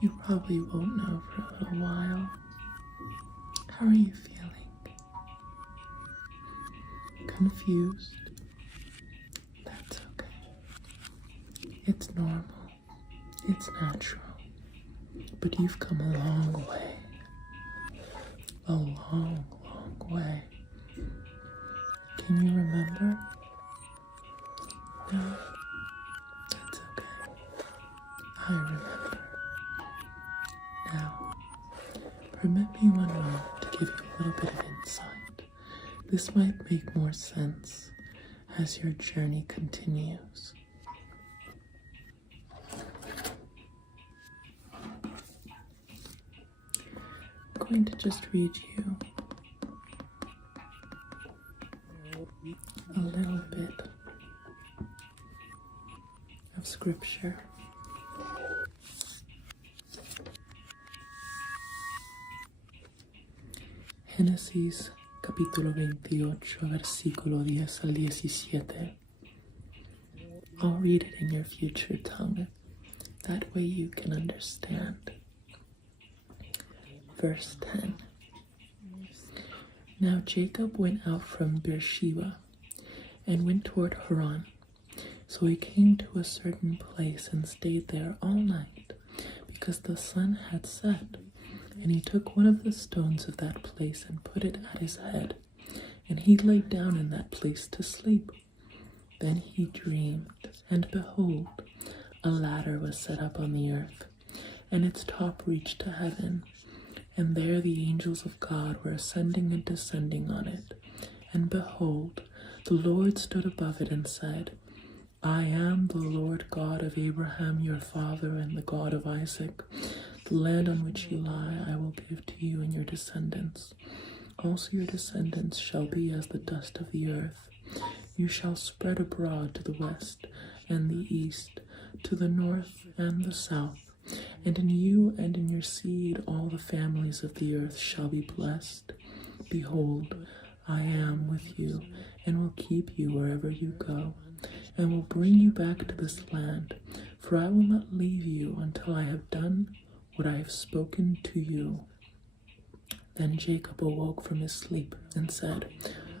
You probably won't know for a little while. How are you feeling? Confused? That's okay. It's normal. It's natural. But you've come a long way. A long, long way. Can you remember? No? That's okay. I remember. Now, permit me one moment to give you a little bit of insight. This might make more sense as your journey continues. I'm going to just read you a little bit of scripture. Génesis capítulo 28, versículo 10 al 17. I'll read it in your future tongue. That way you can understand. Verse 10. Now Jacob went out from Beersheba and went toward Haran. So he came to a certain place and stayed there all night, because the sun had set. And he took one of the stones of that place and put it at his head, and he lay down in that place to sleep. Then he dreamed, and behold, a ladder was set up on the earth, and its top reached to heaven, and there the angels of God were ascending and descending on it. And behold, the Lord stood above it and said, I am the Lord God of Abraham your father and the God of Isaac. The land on which you lie I will give to you and your descendants. Also your descendants shall be as the dust of the earth. You shall spread abroad to the west and the east, to the north and the south. And in you and in your seed all the families of the earth shall be blessed. Behold, I am with you, and will keep you wherever you go, and will bring you back to this land, for I will not leave you until I have done what I have spoken to you. Then Jacob awoke from his sleep and said,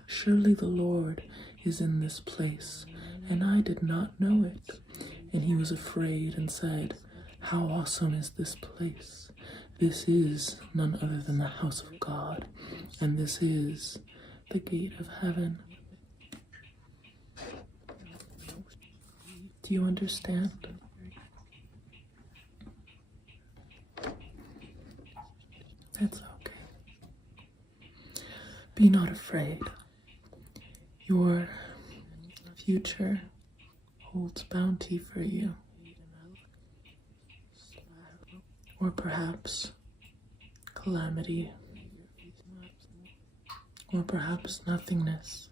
Surely the Lord is in this place, and I did not know it. And he was afraid and said, How awesome is this place! This is none other than the house of God, and this is the gate of heaven. Do you understand? That's okay. Be not afraid. Your future holds bounty for you. Or perhaps calamity. Or perhaps nothingness.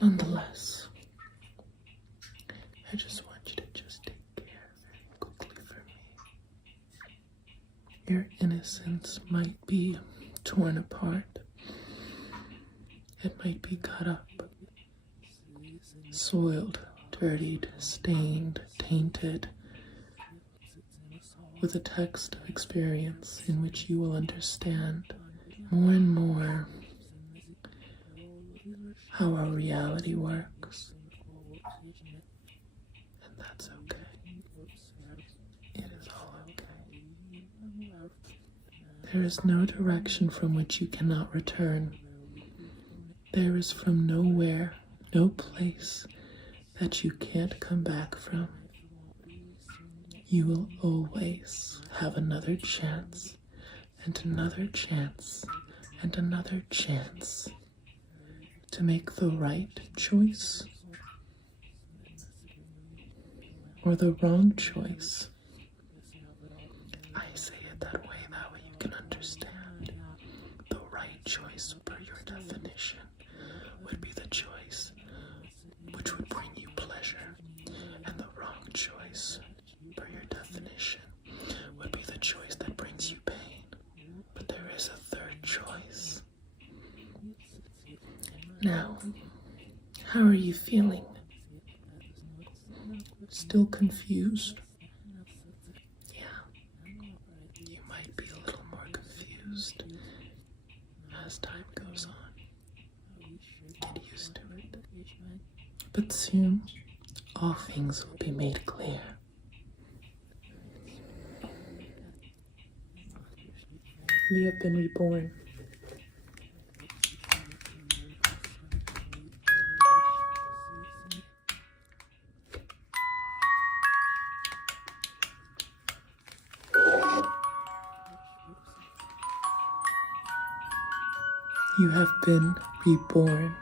Nonetheless, I just want you to just take care very quickly for me. Your innocence might be torn apart. It might be cut up, soiled, dirtied, stained, tainted, with a text of experience in which you will understand more and more how our reality works. And that's okay. It is all okay. There is no direction from which you cannot return. There is from nowhere, no place that you can't come back from. You will always have another chance, and another chance, and another chance to make the right choice or the wrong choice. I say it that way you can understand. The right choice, per your definition, would be the choice which would bring you pleasure, and the wrong choice, per your definition, would be the choice that brings you pain. But there is a third choice. Now, how are you feeling? Still confused? But soon all things will be made clear. We have been reborn. You have been reborn.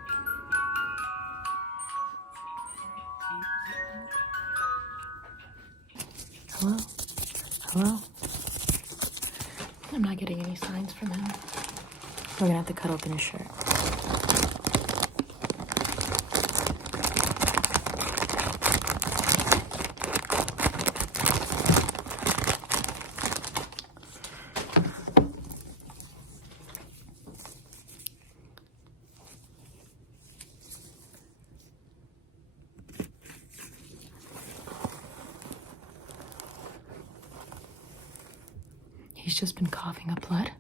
Hello? Hello? I'm not getting any signs from him. We're gonna have to cut open his shirt. He's just been coughing up blood.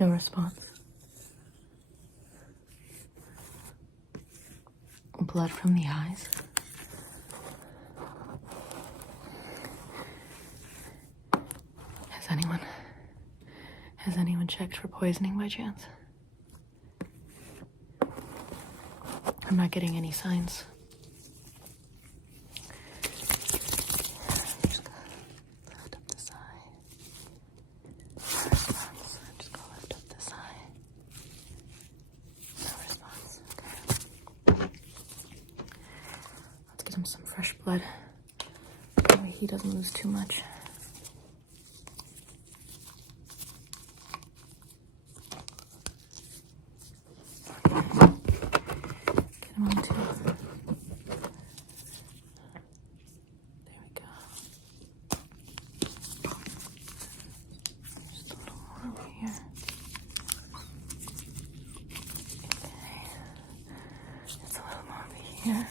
No response. Blood from the eyes. Has anyone checked for poisoning by chance? I'm not getting any signs. Some fresh blood. That way he doesn't lose too much. Get him on too. There we go. Just a little more over here. Okay. Just a little more over here.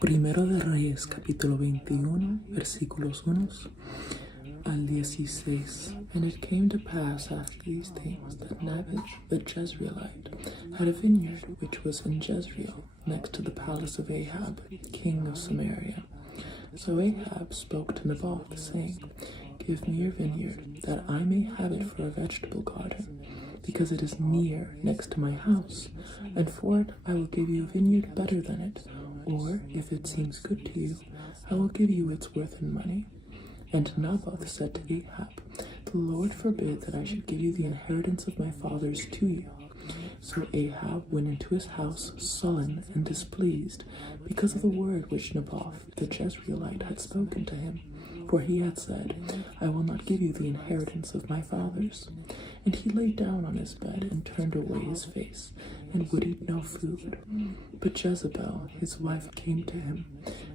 Primero de Reyes, capítulo 21, versículos 1 al 16. And it came to pass after these things that Naboth the Jezreelite had a vineyard which was in Jezreel, next to the palace of Ahab, king of Samaria. So Ahab spoke to Naboth, saying, Give me your vineyard, that I may have it for a vegetable garden, because it is near next to my house, and for it I will give you a vineyard better than it. Or, if it seems good to you, I will give you its worth in money. And Naboth said to Ahab, The Lord forbid that I should give you the inheritance of my fathers to you. So Ahab went into his house sullen and displeased, because of the word which Naboth the Jezreelite had spoken to him. For he had said, I will not give you the inheritance of my fathers. And he lay down on his bed and turned away his face, and would eat no food. But Jezebel, his wife, came to him,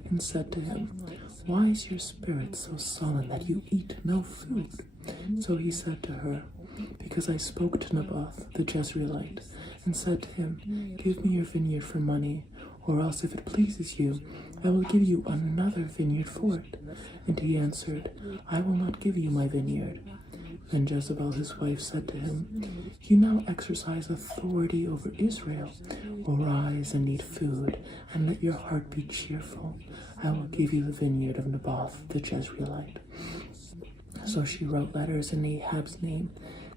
and said to him, Why is your spirit so sullen that you eat no food? So he said to her, Because I spoke to Naboth the Jezreelite, and said to him, Give me your vineyard for money, or else if it pleases you, I will give you another vineyard for it. And he answered, I will not give you my vineyard. Then Jezebel his wife said to him, You now exercise authority over Israel. Arise and eat food, and let your heart be cheerful. I will give you the vineyard of Naboth the Jezreelite. So she wrote letters in Ahab's name,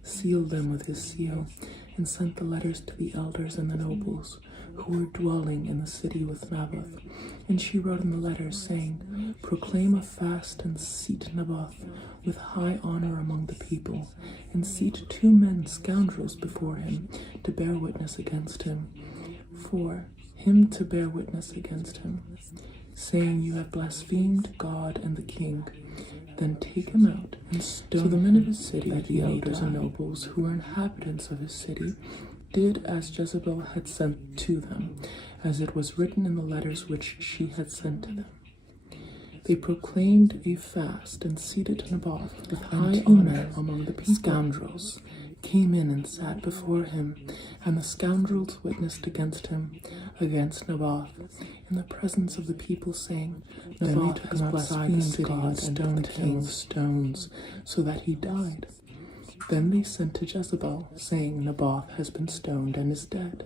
sealed them with his seal, and sent the letters to the elders and the nobles who were dwelling in the city with Naboth. And she wrote in the letters, saying, Proclaim a fast and seat Naboth with high honor among the people, and seat 2 men scoundrels before him to bear witness against him. For him to bear witness against him, saying, You have blasphemed God and the king. Then take him out and stone. So the men of his city, the elders and nobles who were inhabitants of his city, did as Jezebel had sent to them, as it was written in the letters which she had sent to them. They proclaimed a fast and seated Naboth with high honor among the people. Scoundrels came in and sat before him, and the scoundrels witnessed against him, against Naboth, in the presence of the people, saying, Naboth has blasphemed God and stoned him with stones, so that he died. Then they sent to Jezebel, saying, Naboth has been stoned and is dead.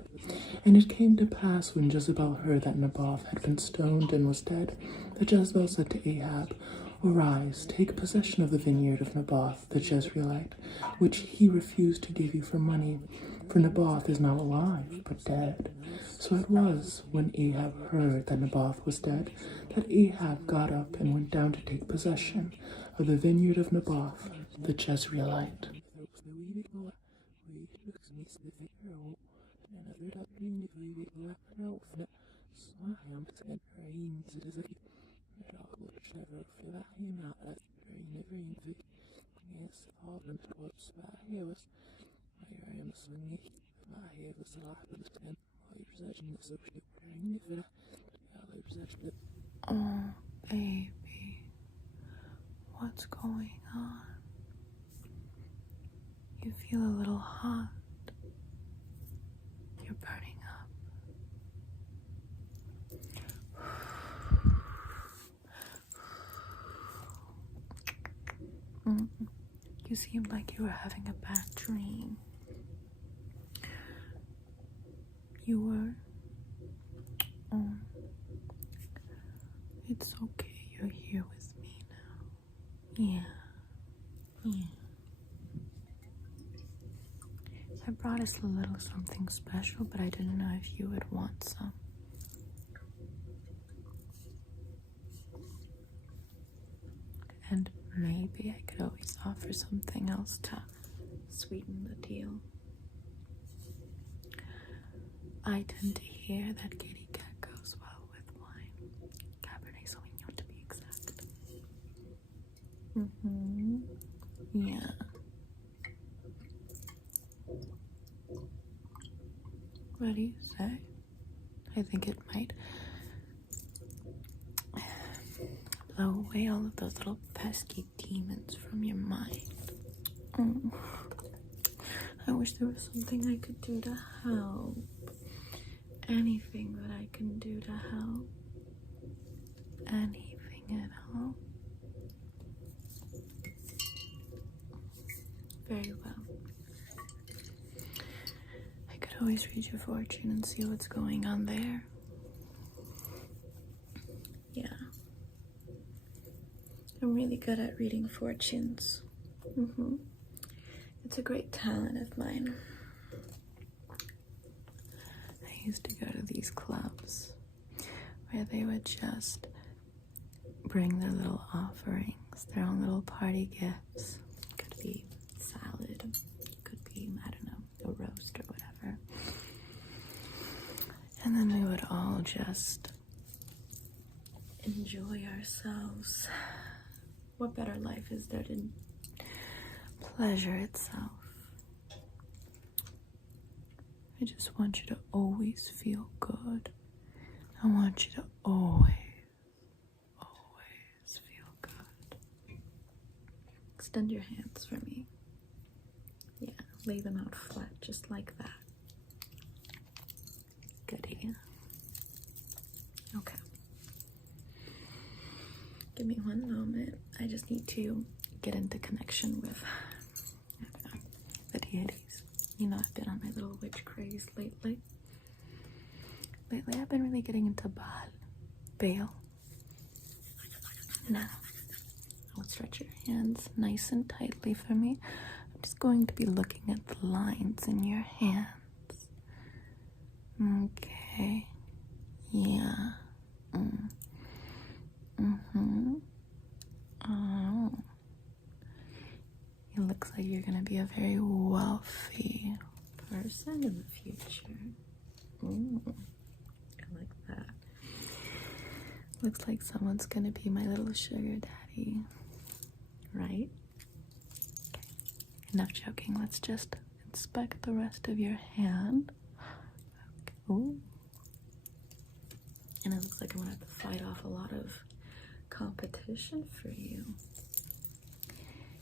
And it came to pass, when Jezebel heard that Naboth had been stoned and was dead, that Jezebel said to Ahab, Arise, take possession of the vineyard of Naboth the Jezreelite, which he refused to give you for money, for Naboth is not alive, but dead. So it was, when Ahab heard that Naboth was dead, that Ahab got up and went down to take possession of the vineyard of Naboth the Jezreelite. Oh, baby, what's going on? You feel a little hot. You're burning up. You seemed like you were having a bad dream. You were? Oh. It's okay, you're here with me now. Yeah. I brought us a little something special, but I didn't know if you would want some. And maybe I could always offer something else to sweeten the deal. I tend to hear that kitty cat goes well with wine. Cabernet Sauvignon to be exact. Yeah. What do you say? I think it might blow away all of those little pesky demons from your mind. I wish there was something I could do to help. Anything that I can do to help. Anything at all. Very well. I could always read your fortune and see what's going on there. Yeah. I'm really good at reading fortunes. It's a great talent of mine. I used to go to these clubs where they would just bring their little offerings, their own little party gifts. Could be salad, could be, I don't know, a roast or whatever. And then we would all just enjoy ourselves. What better life is there than pleasure itself? I just want you to always feel good. I want you to always feel good. Extend your hands for me. Yeah, lay them out flat, just like that. Goody. Okay. Give me one moment. I just need to get into connection with, I don't know, the deities. You know, I've been on my little witch craze lately. I've been really getting into Baal. Now, I will stretch your hands nice and tightly for me. I'm just going to be looking at the lines in your hands. Okay. Yeah. Oh. It looks like you're gonna be a very wealthy person in the future. I like that. Looks like someone's gonna be my little sugar daddy. Right? Okay. Enough joking. Let's just inspect the rest of your hand. Okay. Ooh. And it looks like I'm gonna have to fight off a lot of competition for you.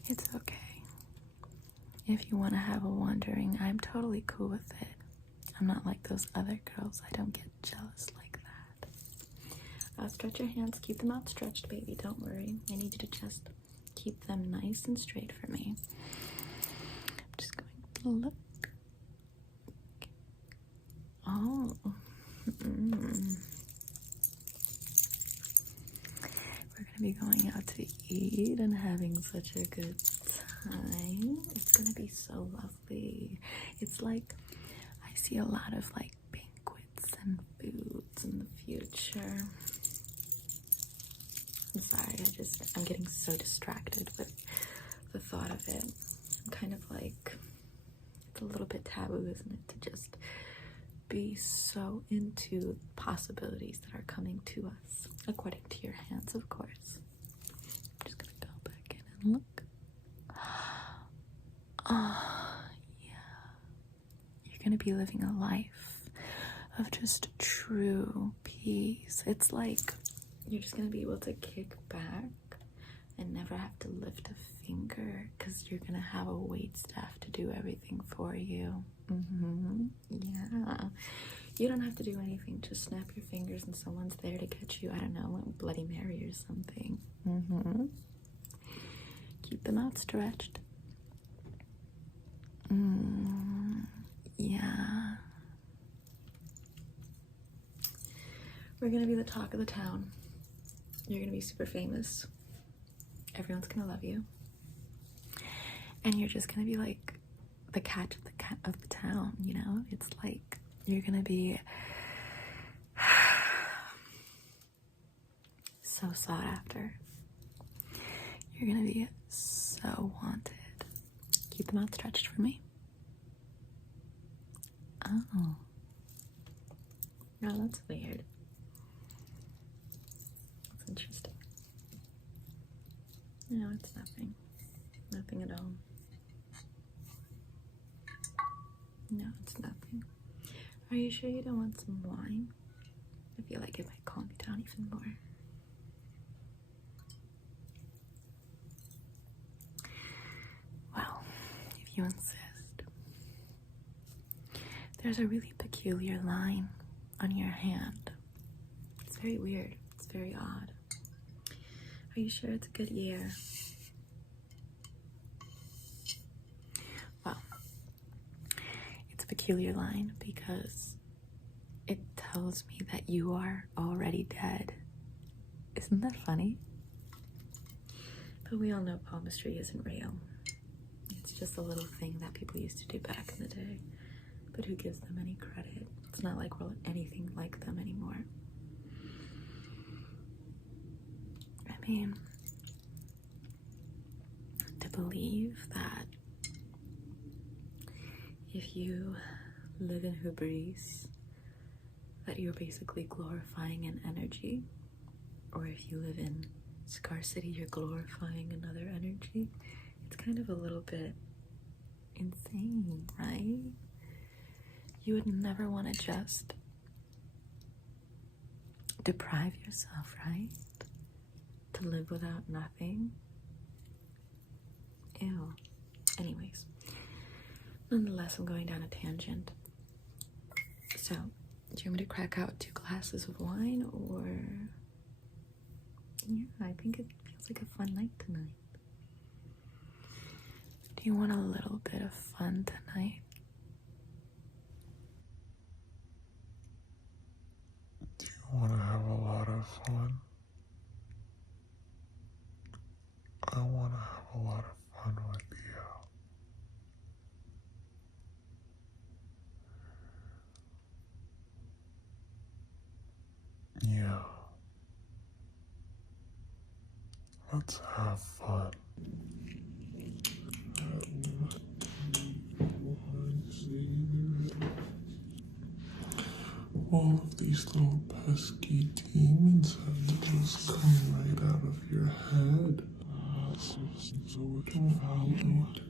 It's okay. If you want to have a wandering, I'm totally cool with it. I'm not like those other girls. I don't get jealous like that. Stretch your hands. Keep them outstretched, baby. Don't worry. I need you to just keep them nice and straight for me. Look. Oh. We're gonna be going out to eat and having such a good time. It's gonna be so lovely. It's like I see a lot of like banquets and foods in the future. I'm sorry, I'm getting so distracted with the thought of it. I'm kind of like, it's a little bit taboo, isn't it, to just be so into possibilities that are coming to us, according to your hands, of course. I'm just gonna go back in and look. Oh, yeah. You're gonna be living a life of just true peace. It's like you're just gonna be able to kick back and never have to lift a finger because you're gonna have a wait staff to do everything for you. Yeah. You don't have to do anything. Just snap your fingers and someone's there to get you, I don't know, a Bloody Mary or something. Keep them outstretched. Yeah. We're gonna be the talk of the town. You're gonna be super famous. Everyone's gonna love you. And you're just gonna be like the catch of the town, you know? It's like you're gonna be so sought after. You're gonna be so wanted. Keep them outstretched for me. Oh. No, that's weird. That's interesting. No, it's nothing. Nothing at all. No, it's nothing. Are you sure you don't want some wine? I feel like it might calm you down even more. Well, if you insist. There's a really peculiar line on your hand. It's very weird. It's very odd. Are you sure it's a good year? Well, it's a peculiar line because it tells me that you are already dead. Isn't that funny? But we all know palmistry isn't real. It's just a little thing that people used to do back in the day. But who gives them any credit? It's not like we're anything like them anymore. I mean, to believe that if you live in hubris, that you're basically glorifying an energy, or if you live in scarcity, you're glorifying another energy, it's kind of a little bit insane, right? You would never want to just deprive yourself, right? To live without nothing. Ew. Anyways, nonetheless, I'm going down a tangent. So, do you want me to crack out 2 glasses of wine, or... Yeah, I think it feels like a fun night tonight. Do you want a little bit of fun tonight? Do you want to have a lot of fun? I want to have a lot of fun with you. Yeah. Let's have fun. All of these little pesky demons have to just come right out of your head. So it's valid.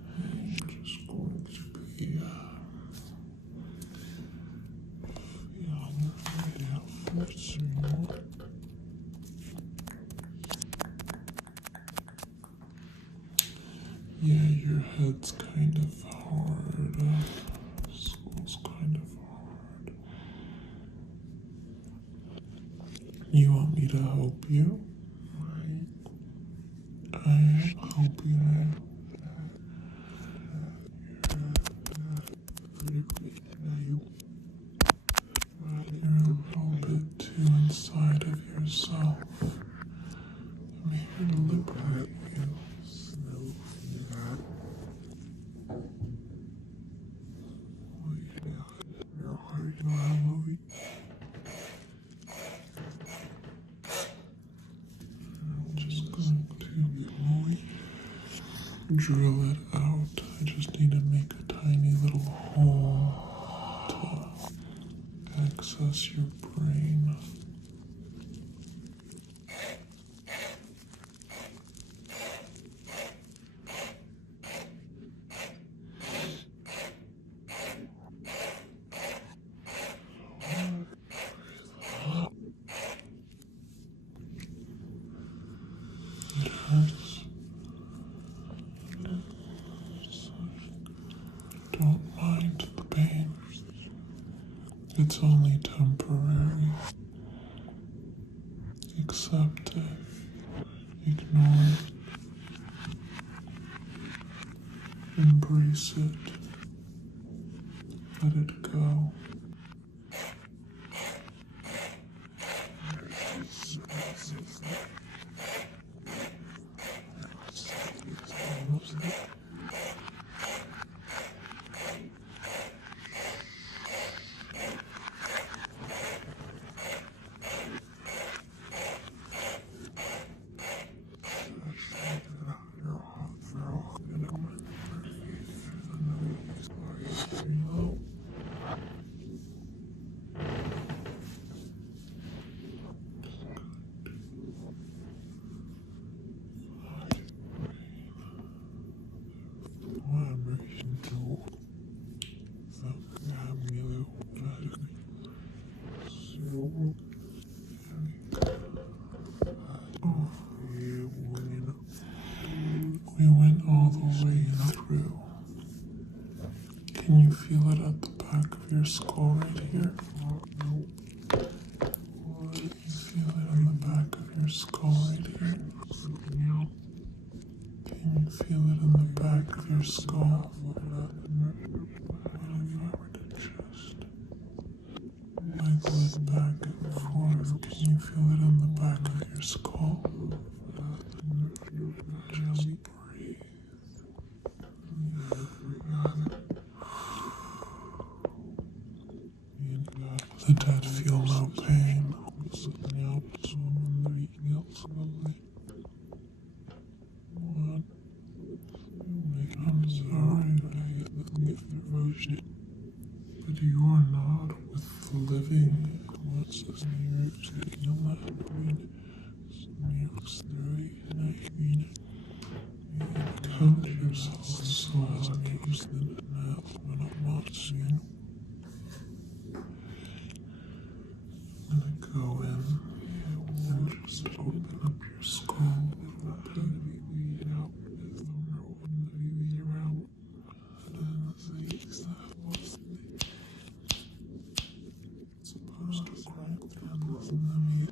Just going to be yeah, your head's kind of hard. School's kind of hard. You want me to help you? Right? I'll help you. drill it out. I just need to make a tiny little hole to access your brain. It hurts. Don't mind the pain. It's only temporary. Accept it. Ignore it. Embrace it. Let it go. We went all the way through. Can you feel it at the back of your skull right here? Can you feel it on the back of your skull right here? Can you feel it in the back of your skull? Chest. Wiggle it back and forth. Can you feel it in the back of your skull? Just breathe. Let that feel no pain. I'm sorry, but you are not with the living. What's this near taking a lap? Count yourself so as I use them now when I'm watching. I'm gonna go in and just open up your skull. Supposed to crack through them.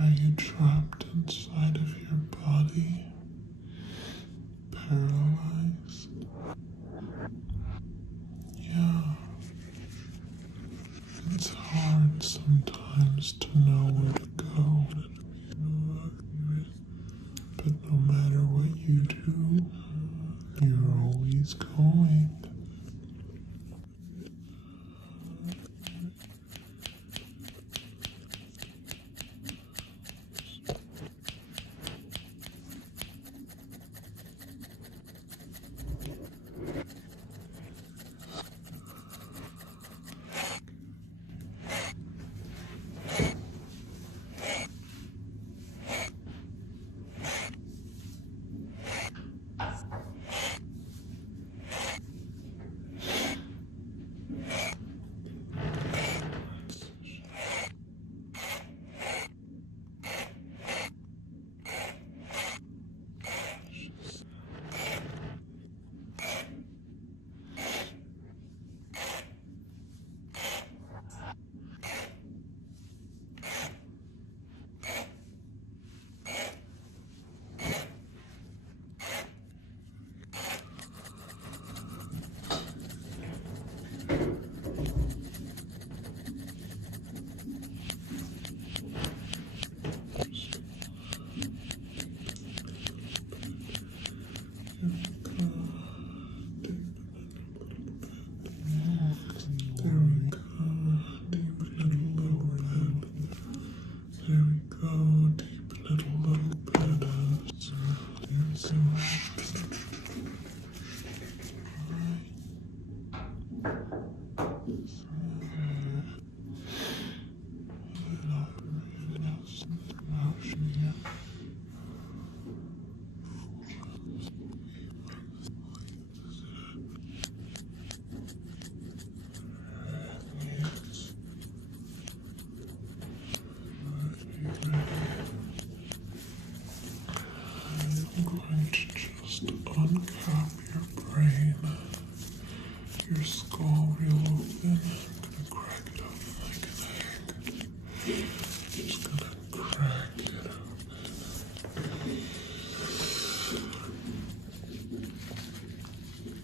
Are you trapped inside of your body? Paralyzed? Yeah. It's hard sometimes to know where to go. But no matter what you do, you're always going. Go deepen it a little bit. I'm going to just uncap your brain, your skull real open. I'm gonna crack it up like an egg. Just gonna crack it open.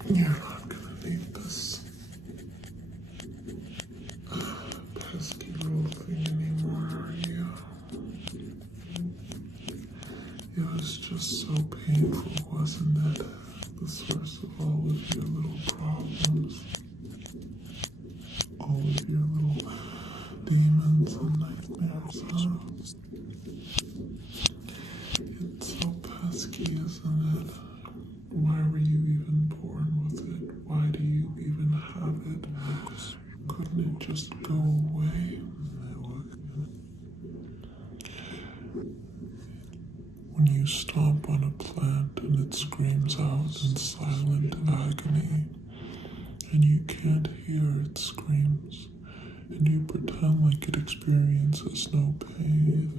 You're not gonna need this pesky little thing anymore, are you? It was just so painful, wasn't it? The source of all of your little problems. All of your little demons and nightmares, huh? It's so pesky, isn't it? Why were you even born with it? Why do you even have it? Couldn't it just go away? When you stomp on a plant and it screams out in silent agony, and you can't hear its screams, and you pretend like it experiences no pain.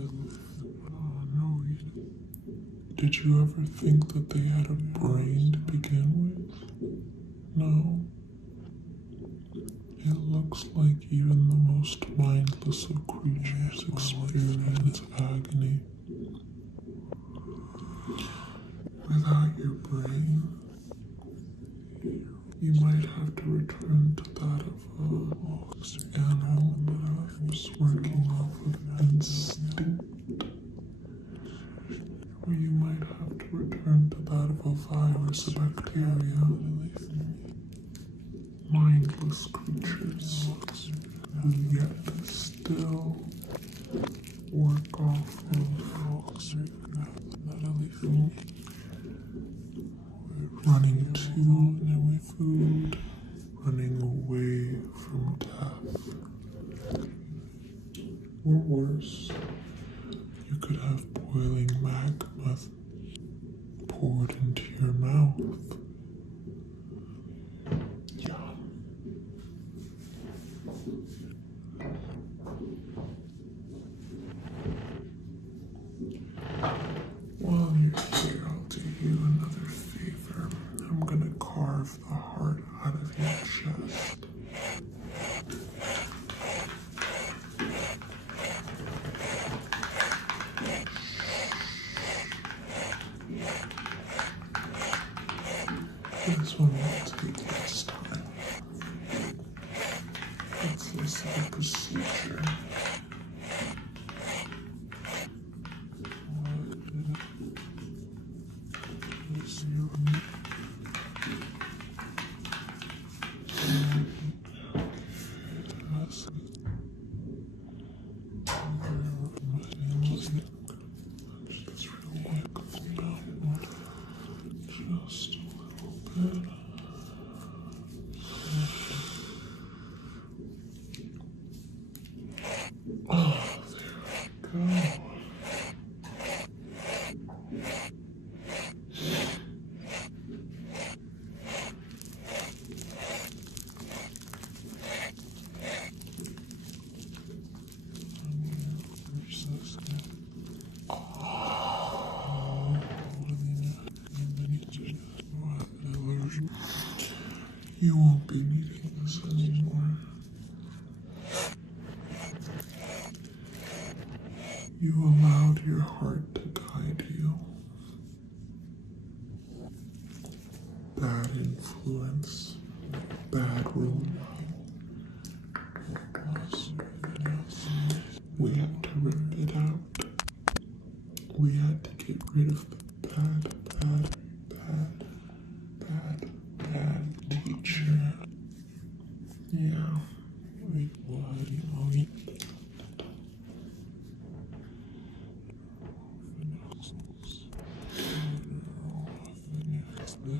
Did you ever think that they had a brain to begin with? No. It looks like even the most mindless of creatures experience agony. Without your brain, you might have to return to that of an animal that was working off of instinct. Or you might have to return to that of a virus, a bacteria. Mindless creatures who yet still work off of running to food, running away from death. Or worse, you could have boiling magma poured into your mouth. Yum. While you're here, I'll do you another favor. I'm gonna carve the heart out of your chest. This one will take less time. It's less of a procedure. Just a little bit. Oh, there we go. You won't be needing this anymore. You allowed your heart to guide you. Bad influence, bad rule. We had to rip it out. We had to get rid of the bad teacher. Yeah. Oh,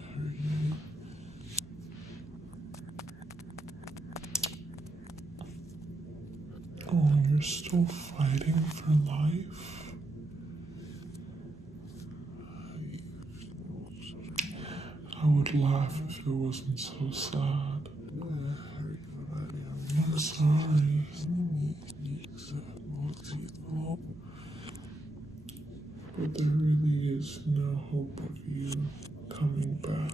you're still fighting for life? I would laugh if it wasn't so sad. I'm sorry. But there really is no hope of you coming back.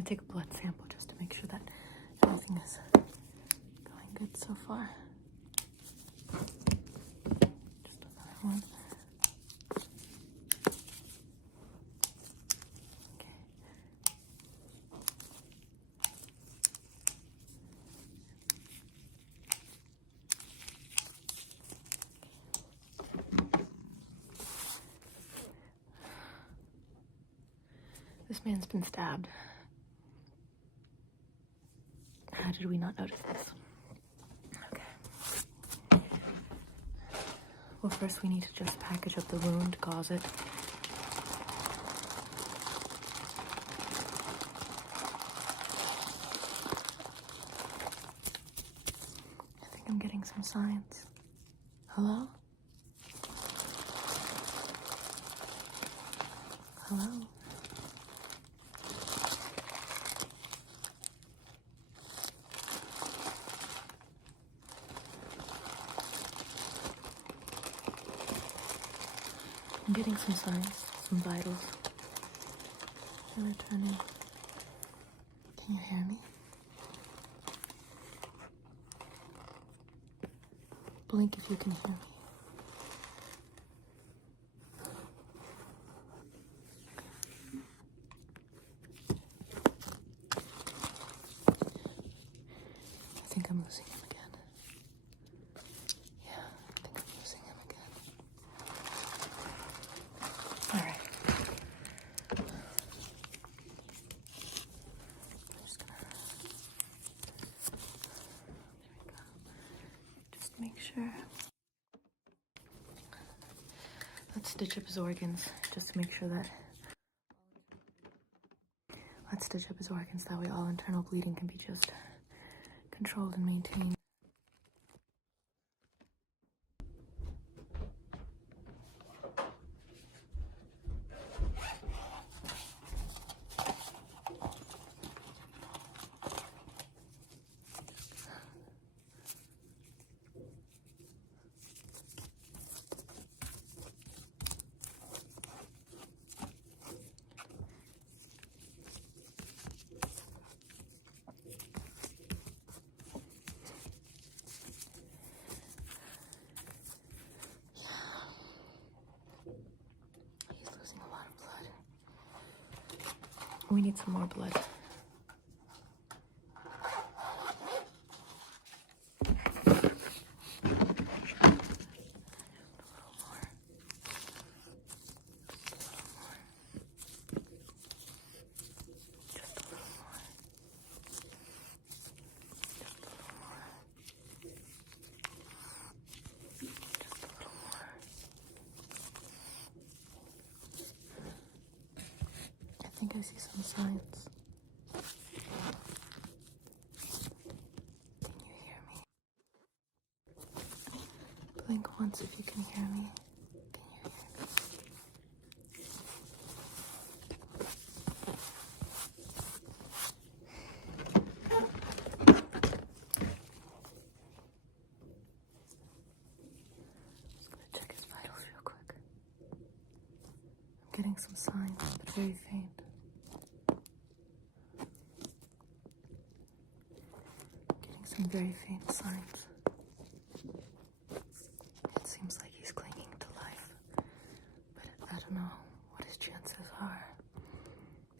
gonna take a blood sample just to make sure that everything is going good so far. Just another one. Okay. This man's been stabbed. How did we not notice this? Okay. Well, first we need to just package up the wound, gauze it. I think I'm getting some signs. Hello? Hello? I'm getting some signs, some vitals. They're returning. Can you hear me? Blink if you can hear me. I think I'm losing him again. Yeah, I think I'm losing him again. All right. I'm just gonna. There we go. Just make sure. Let's stitch up his organs just to make sure that. Let's stitch up his organs. That way, all internal bleeding can be just controlled and maintained. He's losing a lot of blood. We need some more blood. I think I see some signs. Can you hear me? Blink once if you can hear me. Can you hear me? Just gonna check his vitals real quick. I'm getting some signs, but very faint. Some very faint signs. It seems like he's clinging to life, but I don't know what his chances are.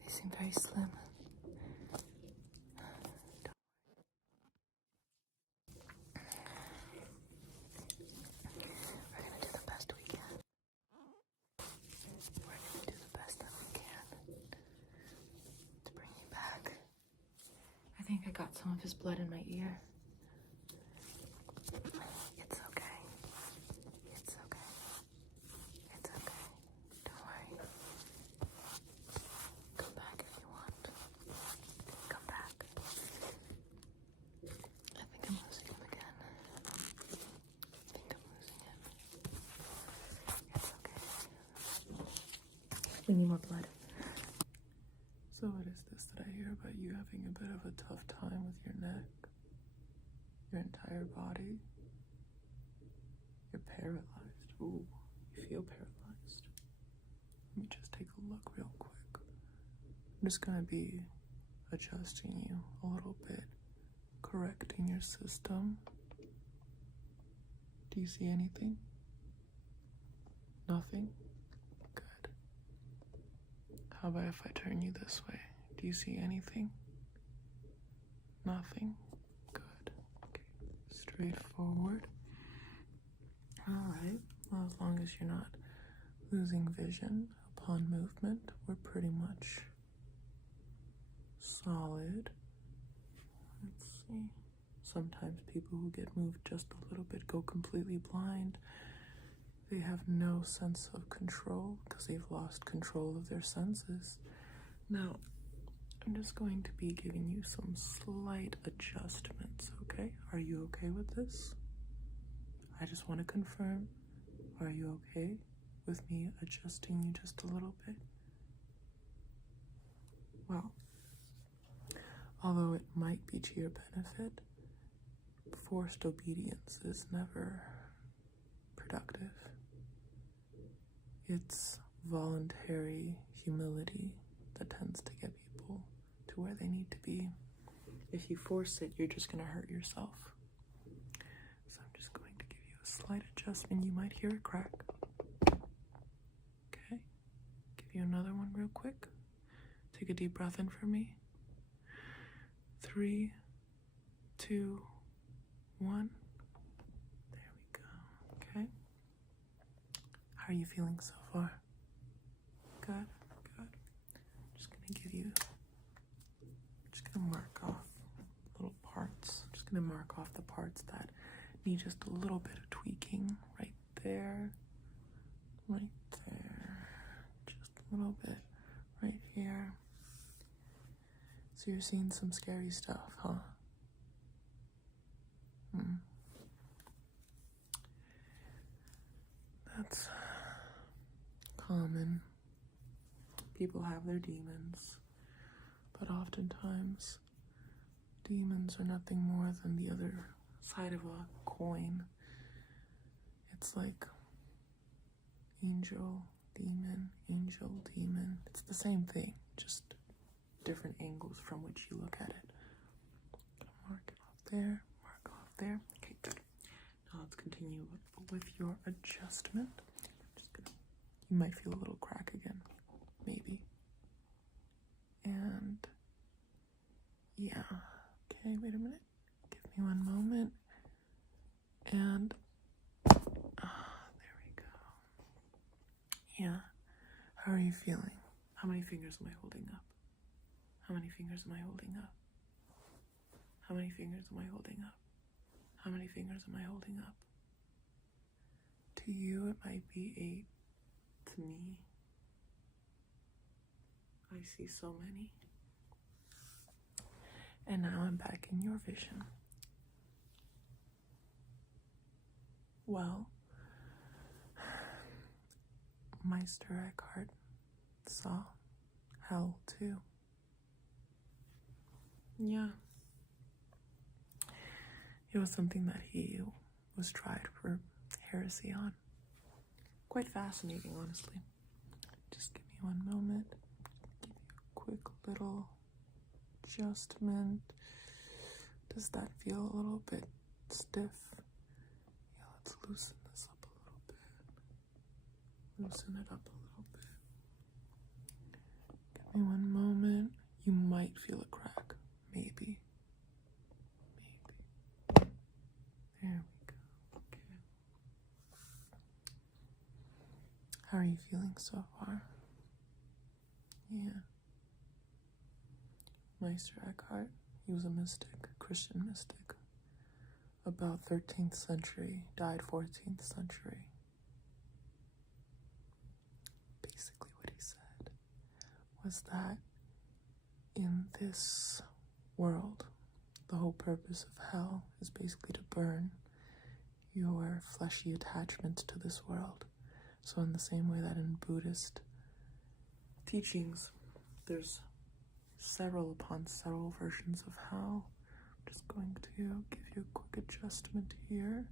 They seem very slim. We're gonna do the best we can. We're gonna do the best that we can to bring you back. I think I got some of his blood in my ear. It's okay. It's okay. It's okay. Don't worry. Come back if you want. Come back. I think I'm losing him again. I think I'm losing him. It's okay. We need more blood. So what is this that I hear about you having a bit of a tough time with your neck? Your entire body? You're paralyzed. Ooh, you feel paralyzed. Let me just take a look real quick. I'm just gonna be adjusting you a little bit, correcting your system. Do you see anything? Nothing? Good. How about if I turn you this way? Do you see anything? Nothing? Good. Okay. Straightforward. Alright. Well, as long as you're not losing vision upon movement, we're pretty much solid. Let's see. Sometimes people who get moved just a little bit go completely blind. They have no sense of control because they've lost control of their senses. Now, I'm just going to be giving you some slight adjustments, okay? Are you okay with this? I just want to confirm. Are you okay with me adjusting you just a little bit? Well, although it might be to your benefit, forced obedience is never productive. It's voluntary humility that tends to get people to where they need to be. If you force it, you're just going to hurt yourself. So I'm just going to give you a slight adjustment. You might hear a crack. Okay. Give you another one real quick. Take a deep breath in for me. 3, 2, 1. There we go. Okay. How are you feeling so far? Good, good. Just gonna mark off little parts. Just gonna mark off the parts that need just a little bit of tweaking. Right there, just a little bit right here. So you're seeing some scary stuff, huh? That's common. People have their demons, but oftentimes demons are nothing more than the other side of a coin. It's like angel, demon, It's the same thing, just different angles from which you look at it. Mark it off there, mark off there. Okay, good. Now let's continue with your adjustment. You might feel a little crack again, maybe. And yeah, okay, wait a minute. Give me one moment. And there we go. Yeah, how are you feeling? How many fingers am I holding up? How many fingers am I holding up? How many fingers am I holding up? How many fingers am I holding up? To you, it might be 8. To me, I see so many. And now I'm back in your vision. Well, Meister Eckhart saw hell too. Yeah. It was something that he was tried for heresy on. Quite fascinating, honestly. Just give me one moment. Give you a quick little adjustment. Does that feel a little bit stiff? Yeah, let's loosen this up a little bit. Loosen it up a little bit. Give me one moment. You might feel a crack. Maybe. There we go. Okay. How are you feeling so far? Yeah. Meister Eckhart, he was a mystic, a Christian mystic. About 13th century, died 14th century. Basically what he said was that in this world, the whole purpose of hell is basically to burn your fleshy attachments to this world. So in the same way that in Buddhist teachings, there's several upon several versions of hell. I'm just going to give you a quick adjustment here.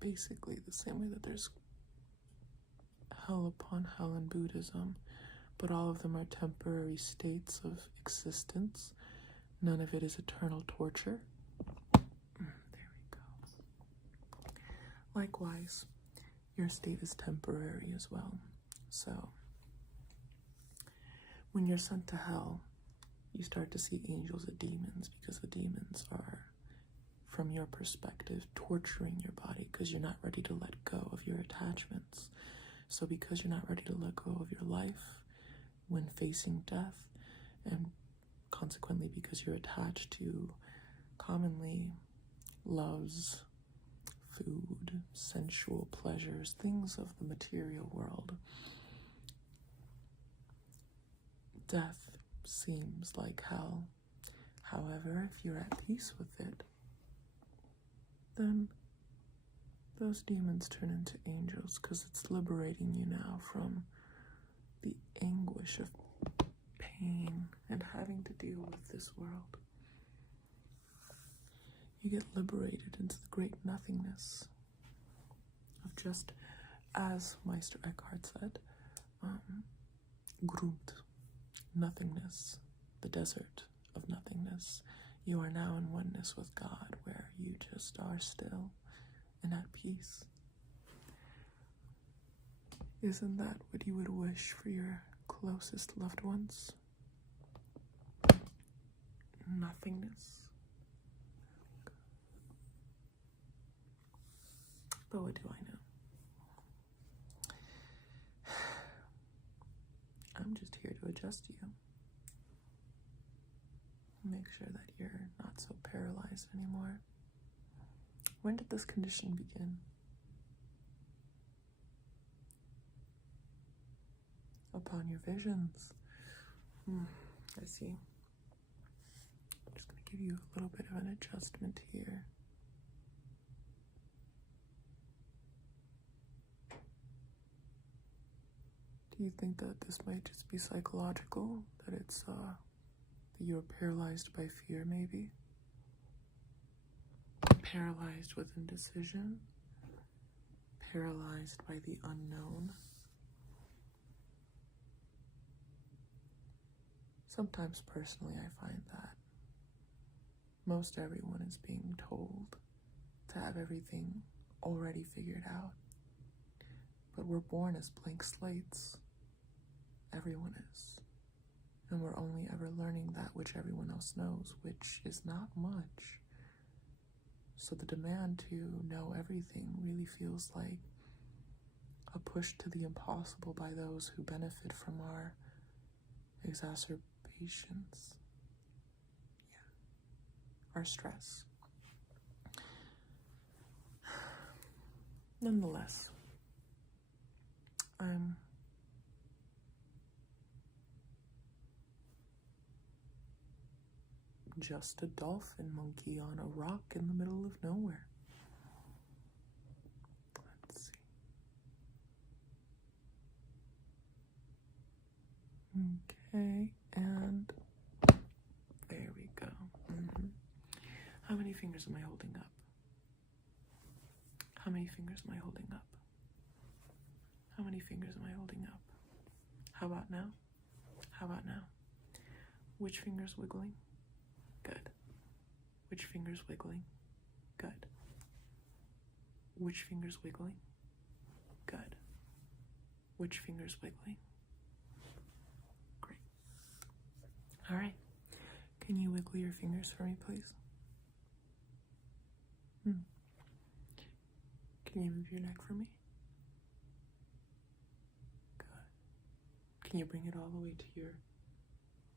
Basically the same way that there's hell upon hell in Buddhism, but all of them are temporary states of existence. None of it is eternal torture. There we go. Likewise, your state is temporary as well. So, when you're sent to hell, you start to see angels and demons, because the demons are, from your perspective, torturing your body because you're not ready to let go of your attachments. So because you're not ready to let go of your life when facing death, and consequently because you're attached to commonly loves, food, sensual pleasures, things of the material world, death seems like hell. However, if you're at peace with it, then those demons turn into angels, because it's liberating you now from the anguish of pain and having to deal with this world. You get liberated into the great nothingness of, just as Meister Eckhart said, Grund, nothingness, the desert of nothingness. You are now in oneness with God, where you just are still and at peace. Isn't that what you would wish for your closest loved ones? Nothingness. But what do I know? I'm just here to adjust you. Make sure that you're not so paralyzed anymore. When did this condition begin? Upon your visions. I see. I'm just going to give you a little bit of an adjustment here. Do you think that this might just be psychological? That it's, that you're paralyzed by fear, maybe? Paralyzed with indecision? Paralyzed by the unknown? Sometimes, personally, I find that most everyone is being told to have everything already figured out. But we're born as blank slates. Everyone is. And we're only ever learning that which everyone else knows, which is not much. So the demand to know everything really feels like a push to the impossible by those who benefit from our exacerbations. Our stress. Nonetheless, I'm just a dolphin monkey on a rock in the middle of nowhere. Let's see. Okay, and there we go. How many fingers am I holding up? How many fingers am I holding up? How many fingers am I holding up? How about now? How about now? Which finger's wiggling? Good. Which finger's wiggling? Good. Which finger's wiggling? Good. Which finger's wiggling? Great. All right. Can you wiggle your fingers for me, please? Can you move your neck for me? Good. Can you bring it all the way to your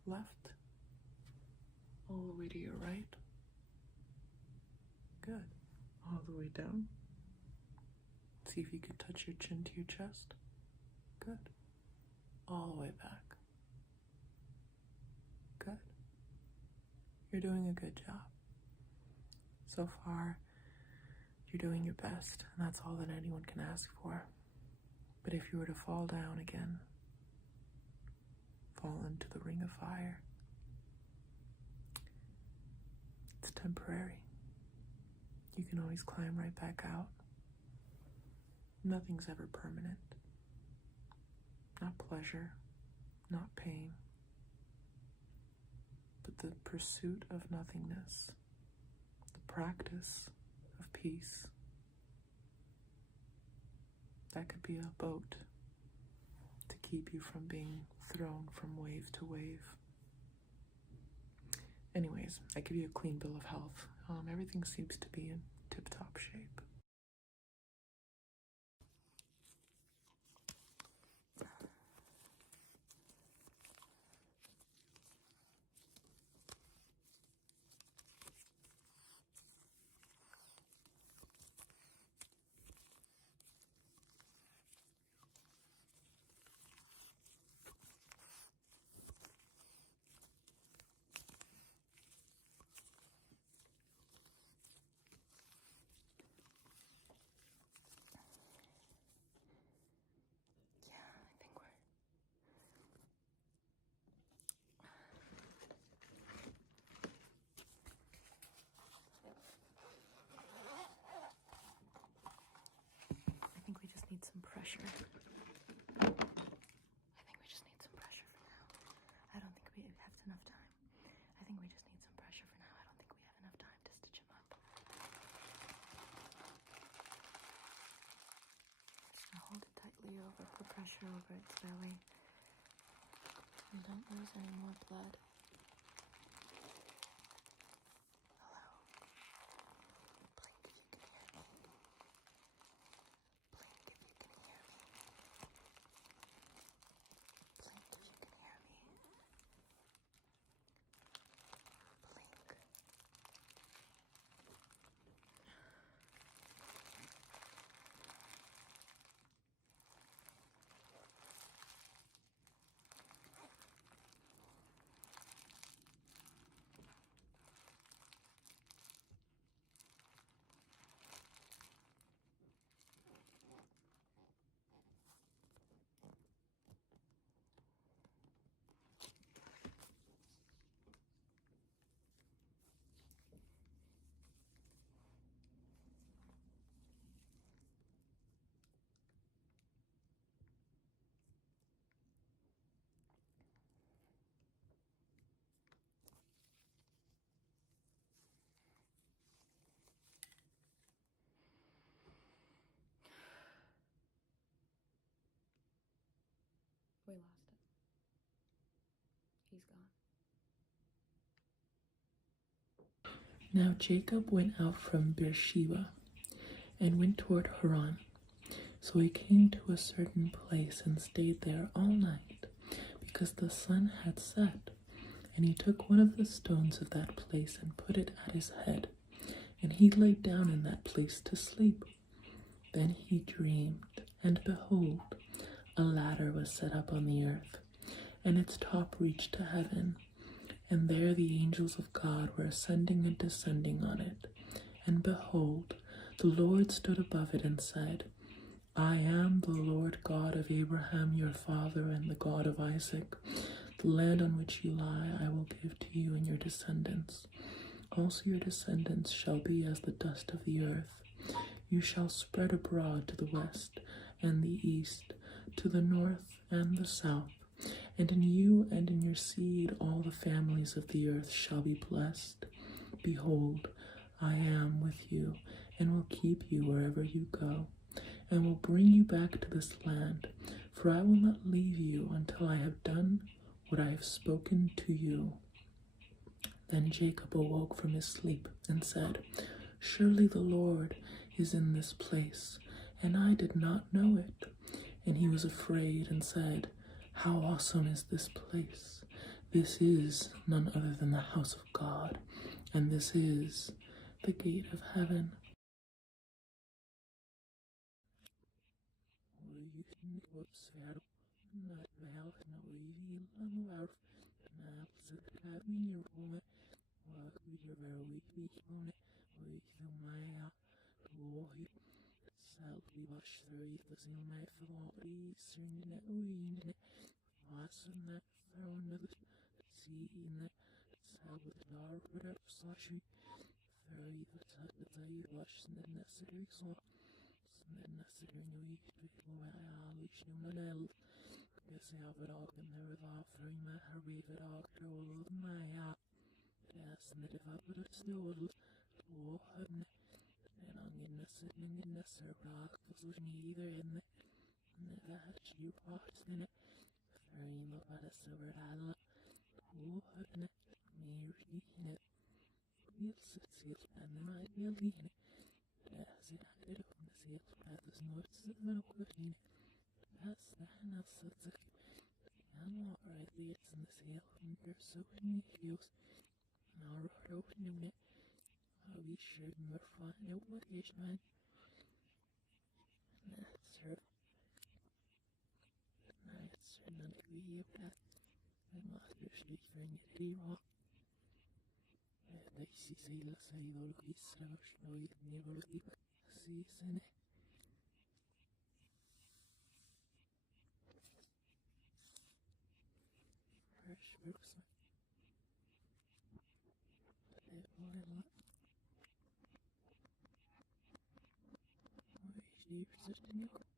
left? All the way to your right? Good. All the way down. See if you can touch your chin to your chest. Good. All the way back. Good. You're doing a good job. So far, you're doing your best, and that's all that anyone can ask for. But if you were to fall down again, fall into the ring of fire, it's temporary. You can always climb right back out. Nothing's ever permanent. Not pleasure, not pain, but the pursuit of nothingness, the practice of peace. That could be a boat to keep you from being thrown from wave to wave. Anyways, I give you a clean bill of health. Everything seems to be in tip-top shape. I think we just need some pressure. I think we just need some pressure for now. I don't think we have enough time. I think we just need some pressure for now. I don't think we have enough time to stitch him up. Just gonna hold it tightly over, put pressure over its belly. And don't lose any more blood. Hello. Blink if you can hear me. Blink if you can hear me. Blink if you can hear me. Blink. We lost him. He's gone. Now Jacob went out from Beersheba and went toward Haran. So he came to a certain place and stayed there all night, because the sun had set. And he took one of the stones of that place and put it at his head, and he lay down in that place to sleep. Then he dreamed, and behold, a ladder was set up on the earth, and its top reached to heaven. And there the angels of God were ascending and descending on it. And behold, the Lord stood above it and said, I am the Lord God of Abraham your father and the God of Isaac. The land on which you lie I will give to you and your descendants. Also your descendants shall be as the dust of the earth. You shall spread abroad to the west and the east, to the north and the south. And in you and in your seed all the families of the earth shall be blessed. Behold, I am with you, and will keep you wherever you go, and will bring you back to this land, for I will not leave you until I have done what I have spoken to you. Then Jacob awoke from his sleep and said, Surely the Lord is in this place, and I did not know it. And he was afraid and said, How awesome is this place! This is none other than the house of God, and this is the gate of heaven. se av idag när vi var från med här vi idag tror mig det när det var på snål och hörne en ingen nässer rak och så smider in det här chiropractor för en av det så var alla och hörne mer i Vilsetsilpän aineellinen. Sinä edukne silpäätös nuotsemme kuitenkin. Päästä hänessä tsäkin. Ja nuorai lietsen silpän persoon hius. Naurohdouhnemne. Avisher mörfaan uudisman. Nätser. Nätser nan kviipää. En mahdollisesti frängeriä. Daisy sillä sai volkissa noit nivolki siisene. Fresh books. Levoilla. Oi, siirrytään joku.